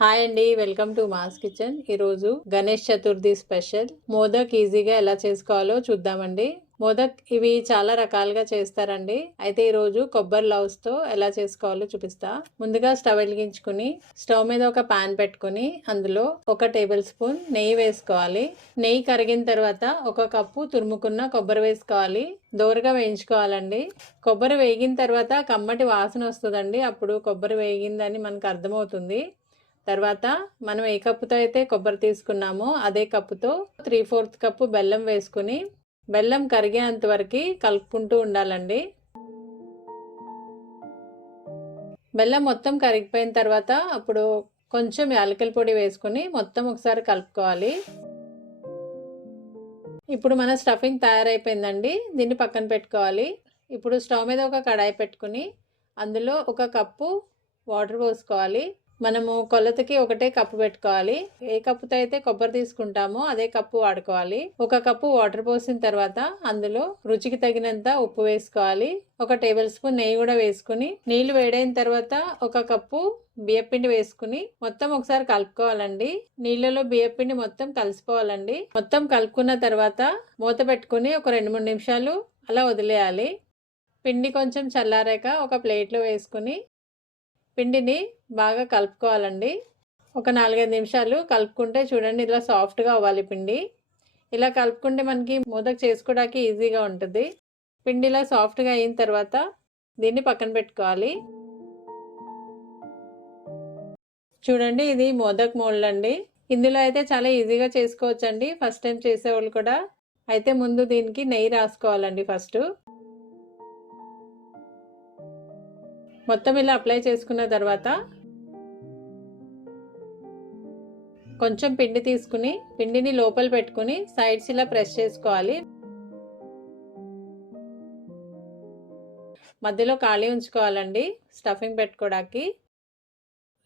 Hi అండి, welcome to mass kitchen. ఈరోజు Ganesh Chaturthi special modak ఈజీగా ఎలా చేసుకోవాలో చూద్దామండి. మోదక్ ఇవి చాలా రకాలుగా చేస్తారండి. అయితే ఈరోజు కొబ్బరి లవ్స్ తో ఎలా చేసుకోవాలో చూపిస్తా. ముందుగా స్టవ్ వెలిగించుకుని స్టవ్ మీద ఒక పాన్ పెట్టుకుని అందులో 1 టేబుల్ స్పూన్ నెయ్యి వేసుకోవాలి. నెయ్యి కరిగిన తర్వాత 1 కప్పు తురుముకున్న కొబ్బరి వేసుకోవాలి. దోరగా వేయించుకోవాలండి. కొబ్బరి వేగిన తర్వాత కమ్మటి వాసన వస్తుందండి. అప్పుడు కొబ్బరి వేగిందని మనకు అర్థమవుతుంది. తర్వాత మనం ఏ కప్పుతో అయితే కొబ్బరి తీసుకున్నామో అదే కప్పుతో 3/4 కప్పు బెల్లం వేసుకుని బెల్లం కరిగేంత వరకు కలుపుకుంటూ ఉండాలండి. బెల్లం మొత్తం కరిగిపోయిన తర్వాత అప్పుడు కొంచెం యాలకుల పొడి వేసుకుని మొత్తం ఒకసారి కలుపుకోవాలి. ఇప్పుడు మన స్టఫింగ్ తయారైపోయిందండి. దీన్ని పక్కన పెట్టుకోవాలి. ఇప్పుడు స్టవ్ మీద ఒక కడాయి పెట్టుకుని అందులో 1 కప్పు వాటర్ పోసుకోవాలి. మనము కొలతకి ఒకటే కప్పు పెట్టుకోవాలి. ఏ కప్పుతో అయితే కొబ్బరి తీసుకుంటామో అదే కప్పు వాడుకోవాలి. 1 కప్పు వాటర్ పోసిన తర్వాత అందులో రుచికి తగినంత ఉప్పు వేసుకోవాలి. 1 టేబుల్ స్పూన్ నెయ్యి కూడా వేసుకుని నీళ్లు వేడైన తర్వాత 1 కప్పు బియ్యపిండి వేసుకుని మొత్తం ఒకసారి కలుపుకోవాలండి. నీళ్ళలో బియ్యపిండి మొత్తం కలిసిపోవాలండి. మొత్తం కలుపుకున్న తర్వాత మూత పెట్టుకుని ఒక 2-3 నిమిషాలు అలా వదిలేయాలి. పిండి కొంచెం చల్లారాక ఒక ప్లేట్లో వేసుకుని పిండిని బాగా కలుపుకోవాలండి. ఒక 4-5 నిమిషాలు కలుపుకుంటే చూడండి ఇలా సాఫ్ట్గా అవ్వాలి పిండి. ఇలా కలుపుకుంటే మనకి మోదక్ చేసుకోవడానికి ఈజీగా ఉంటుంది. పిండి ఇలా సాఫ్ట్గా అయిన తర్వాత దీన్ని పక్కన పెట్టుకోవాలి. చూడండి ఇది మోదక్ మోల్డ్ అండి. ఇందులో అయితే చాలా ఈజీగా చేసుకోవచ్చండి. ఫస్ట్ టైం చేసేవాళ్ళు కూడా. అయితే ముందు దీనికి నెయ్యి రాసుకోవాలండి. ఫస్ట్ మొత్తం ఇలా అప్లై చేసుకున్న తర్వాత కొంచెం పిండి తీసుకుని పిండిని లోపల పెట్టుకుని సైడ్స్ ఇలా ప్రెస్ చేసుకోవాలి. మధ్యలో ఖాళీ ఉంచుకోవాలండి స్టఫింగ్ పెట్టుకోవడానికి.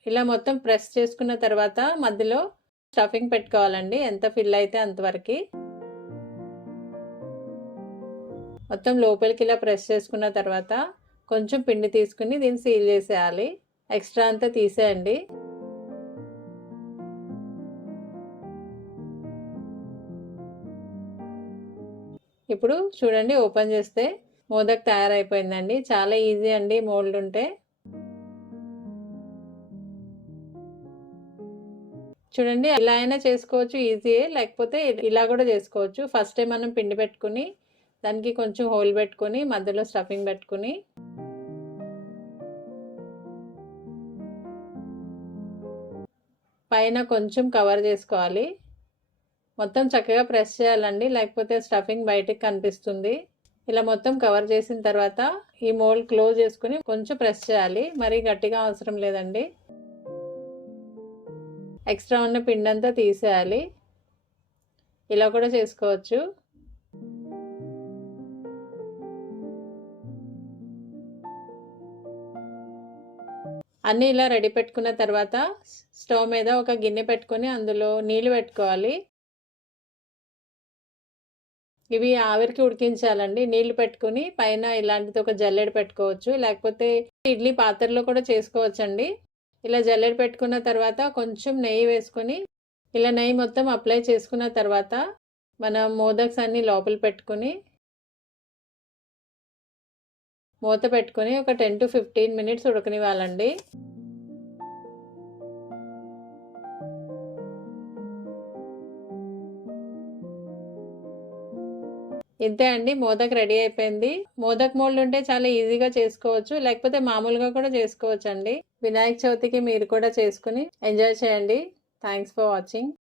ఇలా మొత్తం ప్రెస్ చేసుకున్న తర్వాత మధ్యలో స్టఫింగ్ పెట్టుకోవాలండి. ఎంత ఫిల్ అయితే అంతవరకు మొత్తం లోపలికి ఇలా ప్రెస్ చేసుకున్న తర్వాత కొంచెం పిండి తీసుకుని దీన్ని సీల్ చేసేయాలి. ఎక్స్ట్రా అంతా తీసేయండి. ఇప్పుడు చూడండి ఓపెన్ చేస్తే మోదక్ తయారైపోయిందండి. చాలా ఈజీ అండి మోల్డ్ ఉంటే. చూడండి ఇలా అయినా చేసుకోవచ్చు ఈజీయే, లేకపోతే ఇలా కూడా చేసుకోవచ్చు. ఫస్ట్ టైం మనం పిండి పెట్టుకుని దానికి కొంచెం హోల్ పెట్టుకుని మధ్యలో స్టఫింగ్ పెట్టుకుని పైన కొంచెం కవర్ చేసుకోవాలి. మొత్తం చక్కగా ప్రెస్ చేయాలండి, లేకపోతే స్టఫింగ్ బయటికి కనిపిస్తుంది. ఇలా మొత్తం కవర్ చేసిన తర్వాత ఈ మోల్డ్ క్లోజ్ చేసుకుని కొంచెం ప్రెస్ చేయాలి. మరీ గట్టిగా అవసరం లేదండి. ఎక్స్ట్రా ఉన్న పిండి అంతా తీసేయాలి. ఇలా కూడా చేసుకోవచ్చు. అన్నీ ఇలా రెడీ పెట్టుకున్న తర్వాత స్టవ్ మీద ఒక గిన్నె పెట్టుకొని అందులో నీళ్ళు పెట్టుకోవాలి. ఇవి ఆవిరికి ఉడికించాలండి. నీళ్లు పెట్టుకుని పైన ఇలాంటిది ఒక జల్లెడ పెట్టుకోవచ్చు, లేకపోతే ఇడ్లీ పాత్రలో కూడా చేసుకోవచ్చండి. ఇలా జల్లెడ పెట్టుకున్న తర్వాత కొంచెం నెయ్యి వేసుకొని ఇలా నెయ్యి మొత్తం అప్లై చేసుకున్న తర్వాత మనం మోదక్స్ అన్ని లోపల పెట్టుకుని మూత పెట్టుకుని ఒక 10 to 15 మినిట్స్ ఉడకనివ్వాలండి. ఇంతే అండి, మోదక్ రెడీ అయిపోయింది. మోదక్ మోల్డ్ ఉంటే చాలా ఈజీగా చేసుకోవచ్చు, లేకపోతే మామూలుగా కూడా చేసుకోవచ్చు అండి. వినాయక చవితికి మీరు కూడా చేసుకుని ఎంజాయ్ చేయండి. Thanks for watching.